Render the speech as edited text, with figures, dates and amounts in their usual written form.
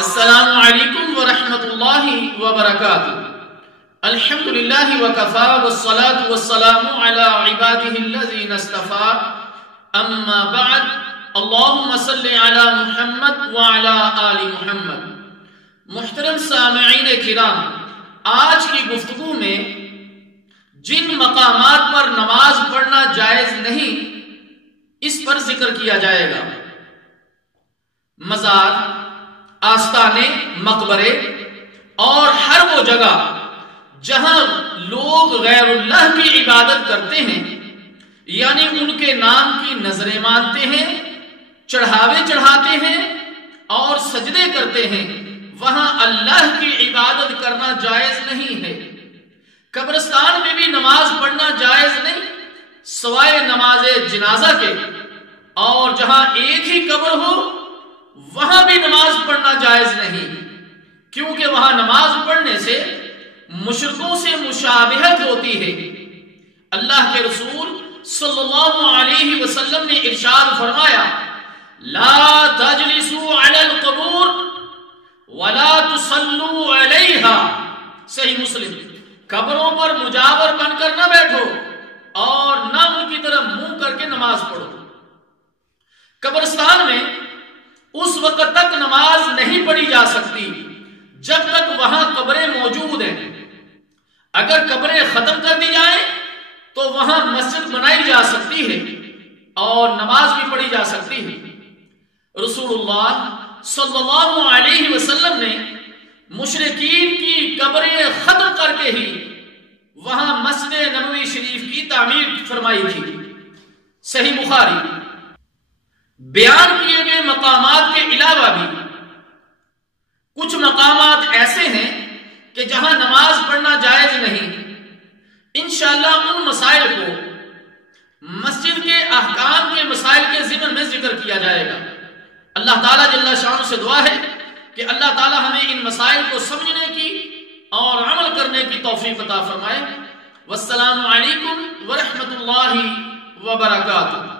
السلام علیکم ورحمة اللہ وبرکاتہ۔ الحمد للہ وکفا والصلاة والسلام علی عباده الذین اصطفى، اما بعد، اللہم صل علی محمد وعلی آل محمد۔ محترم سامعین کرام، آج کی گفتگو میں جن مقامات پر نماز پڑھنا جائز نہیں اس پر ذکر کیا جائے گا۔ مزار، آستانے، مقبرے اور ہر وہ جگہ جہاں لوگ غیر اللہ کی عبادت کرتے ہیں، یعنی ان کے نام کی نظریں مانتے ہیں، چڑھاوے چڑھاتے ہیں اور سجدے کرتے ہیں، وہاں اللہ کی عبادت کرنا جائز نہیں ہے۔ قبرستان میں بھی نماز پڑھنا جائز نہیں سوائے نماز جنازہ کے، اور جہاں ایک ہی قبر ہو وہاں بھی نماز پڑھنا جائز نہیں، کیونکہ وہاں نماز پڑھنے سے مشرکوں سے مشابہت ہوتی ہے۔ اللہ کے رسول صلی اللہ علیہ وسلم نے ارشاد فرمایا، لا تجلسوا علی القبور ولا تصلوا علیہا، صحیح مسلم۔ قبروں پر مجاور بن کر نہ بیٹھو اور نہ ان کی طرف منہ کر کے نماز پڑھو۔ قبرستان میں اس وقت تک نماز نہیں پڑھی جا سکتی جب تک وہاں قبریں موجود ہیں۔ اگر قبریں ختم کر دی جائیں تو وہاں مسجد بنائی جا سکتی ہے اور نماز بھی پڑھی جا سکتی ہے۔ رسول اللہ صلی اللہ علیہ وسلم نے مشرکین کی قبریں ختم کر کے ہی وہاں مسجد نبوی شریف کی تعمیر فرمائی تھی۔ صحیح بخاری۔ بیان کیے گئے مقامات کے علاوہ بھی کچھ مقامات ایسے ہیں کہ جہاں نماز پڑھنا جائز نہیں۔ انشاءاللہ ان مسائل کو مسجد کے احکام کے مسائل کے ضمن میں ذکر کیا جائے گا۔ اللہ تعالیٰ جل شانہ سے دعا ہے کہ اللہ تعالیٰ ہمیں ان مسائل کو سمجھنے کی اور عمل کرنے کی توفیق عطا فرمائے۔ والسلام علیکم ورحمۃ اللہ وبرکاتہ۔